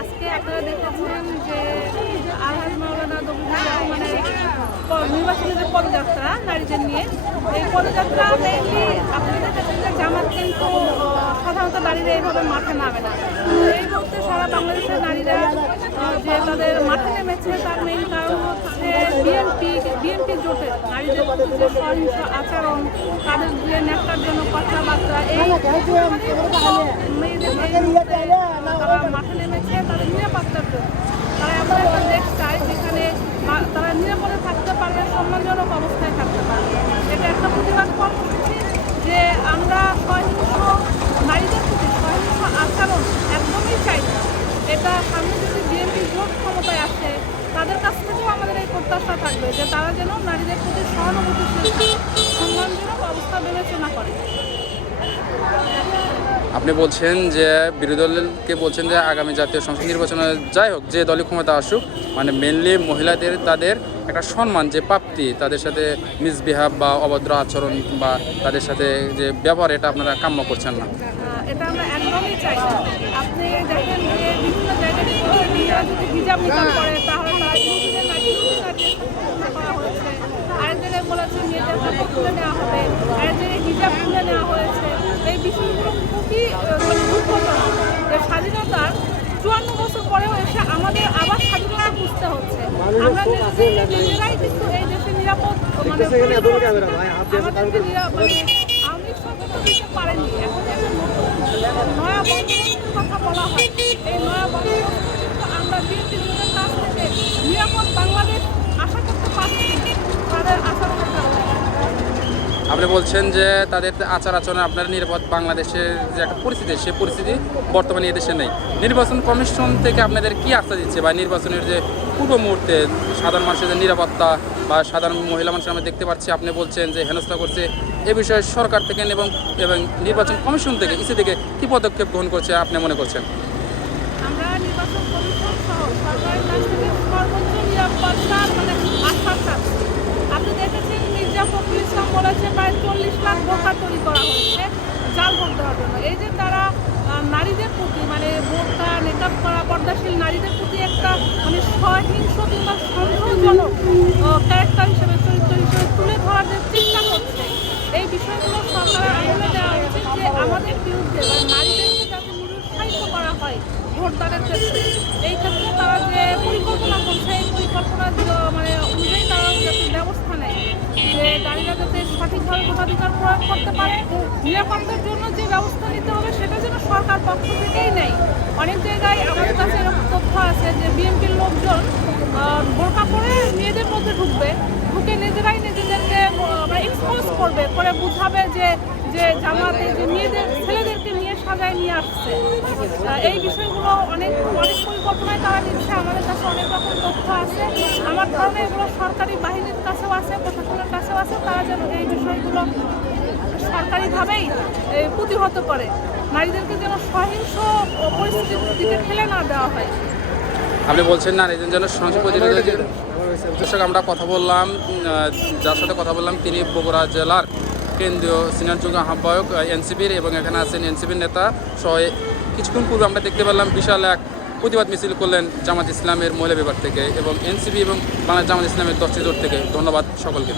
আজকে আপনারা দেখেছেন যে আলহাজ মাওলানা দবিউর রহমানের নির্বাচনী যে পদযাত্রা নারীদের নিয়ে, এই পদযাত্রা মেইনলি আপনারা দেখেছেন যে জামাত কিন্তু সাধারণত নারীরা এইভাবে মাঠে নামে না। এই মুহূর্তে সারা বাংলাদেশের নারীরা যে তাদের মাঠে নেমেছে তার মেইন কারণ হচ্ছে বিএনপি জোটের নারীদের প্রতি যে সহিংস আচরণ, তাদের যে ন্যাক্কারজনক কথাবার্তা, এই মেয়েদের তারা মাঠে নেমেছে তাদের নিরাপত্তার জন্য। তারা এমন একটা দেশ চায় যেখানে তারা নিরাপদে থাকতে পারবে, সম্মানজনক অবস্থায় থাকতে পারবে। এটা একটা প্রতিবাদ কর্মসূচি যে আমরা সহিংস নারীদের প্রতি সহিংস আচরণ একদমই চাই না। এটা সামনে যদি বিএনপি জোট ক্ষমতায় আসে তাদের কাছ থেকেও আমাদের এই প্রত্যাশা থাকবে যে তারা যেন নারীদের প্রতি সহানুভূতিশীল সম্মানজনক অবস্থা বিবেচনা করে। আপনি বলছেন যে বিরোধী দলকে বলছেন যে আগামী জাতীয় সংসদ নির্বাচনে যাই হোক যে দলই ক্ষমতা আসুক, মানে মেনলি মহিলাদের তাদের একটা সম্মান যে প্রাপ্তি, তাদের সাথে মিসবিহেভ বা অভদ্র আচরণ বা তাদের সাথে যে ব্যবহার, এটা আপনারা কাম্য করছেন না। এটা আমরা একদমই চাই না। আপনি দেখেন যে বিভিন্ন জায়গায় মেয়েরা যদি হিজাব নিকাব করে তাহলে তারা ইহুদিদের করা হয়েছে, আরেক জায়গায় বলেছে মেয়েদের হাতে তুলে নেওয়া হবে, আরেক জায়গায় হিজাব তুলে নেওয়া হয়েছে। এই বিষয়গুলো খুবই দুঃখজনক যে স্বাধীনতার 54 বছর পরেও এসে আমাদের আবার স্বাধীনতা বুঝতে হচ্ছে। আমরা নিজেরাই কিন্তু এই দেশে নিরাপদ মানে আমাদেরকে আওয়ামী সরকার দিতে পারেনি। এখন একটা নয়া বন্দোবস্তের কথা বলা হয়, এই নয়া বন্দোবস্ত কিন্তু আমরা বিএনপি জোটের কাছ থেকে নিরাপদ বাংলাদেশ আশা করতে পারছি তাদের আশার কথা। আপনি বলছেন যে তাদের আচার আচরণ আপনার নিরাপদ বাংলাদেশের যে একটা পরিস্থিতি, সেই পরিস্থিতি বর্তমানে এদেশে নেই। নির্বাচন কমিশন থেকে আপনাদের কি আস্থা দিচ্ছে বা নির্বাচনের যে পূর্ব মুহূর্তে সাধারণ মানুষের যে নিরাপত্তা বা সাধারণ মহিলা মানুষ আমরা দেখতে পাচ্ছি, আপনি বলছেন যে হেনস্থা করছে, এ বিষয়ে সরকার থেকে এবং নির্বাচন কমিশন থেকে ইসি থেকে কী পদক্ষেপ গ্রহণ করছে আপনি মনে করছেন? আমরা নির্বাচন কমিশন সহ সরকারের কাছ থেকে সর্বোচ্চ নিরাপত্তার আশ্বাস পাচ্ছি। আপনি দেখেছেন মির্জা ফখরুল ইসলাম বলেছে প্রায় 40 লাখ ভোটার তৈরি করা হয়েছে জাল ভোট দেওয়ার জন্য। এই যে তারা নারীদের প্রতি বোরকা নেকাব করা পর্দাশীল নারীদের প্রতি একটা সহিংস কিংবা সন্দেহজনক ক্যারেক্টার হিসেবে চরিত্র হিসেবে তুলে ধরার যে চেষ্টা করছে, এই বিষয়গুলো সরকারের আমলে দেওয়া উচিত যে আমাদের বিরুদ্ধে নারীদেরকে যাতে নিরুৎসাহিত করা হয় ভোটদানের ক্ষেত্রে, এই ক্ষেত্রে তারা যে পরিকল্পনা করছে এই পরিকল্পনার অনুযায়ী তারা যাতে ব্যবস্থা নেয় যে নারীরা যাতে সঠিকভাবে ভোটাধিকার প্রয়োগ করতে পারে। নিরাপত্তার জন্য যে ব্যবস্থা নিতে হবে সেটা যেন সরকার পক্ষ থেকেই নেয়। অনেক জায়গায় আমাদের কাছে এরকম তথ্য আছে যে বিএনপির লোকজন বোরকা পরে মেয়েদের মধ্যে ঢুকে নিজেরাই নিজেদেরকে এক্সপোজ করবে, করে বুঝাবে যে জামাতে যে মেয়েদের ছেলেদেরকে নিয়ে সাজায় নিয়ে আসছে। এই বিষয়গুলো অনেক পরিকল্পনায় তারা নিচ্ছে। আমাদের কাছে অনেক রকম তথ্য আছে। আমার ধারণা এগুলো সরকারি বাহিনীর কাছেও আছে, প্রশাসনের কাছেও আছে। তারা যেন এই বিষয়গুলো সরকারিভাবেই প্রতিহত করে, নারীদেরকে যেন সহিংস পরিস্থিতির দিকে ঠেলে না দেওয়া হয়। আপনি বলছেন নারীদের জন্য সহিংস প্রতিরোধের দর্শক আমরা কথা বললাম, যার সাথে কথা বললাম তিনি বগুড়া জেলার কেন্দ্রীয় সিনিয়র যুগ্ম আহ্বায়ক এনসিপির, এবং এখানে আছেন এনসিপির নেতা সহ। কিছুক্ষণ পূর্বে আমরা দেখতে পেলাম বিশাল এক প্রতিবাদ মিছিল করলেন জামাত ইসলামের মহিলা বিভাগ থেকে এবং এনসিপি এবং বাংলাদেশ জামাত ইসলামের 10টি জোট থেকে। ধন্যবাদ সকলকে।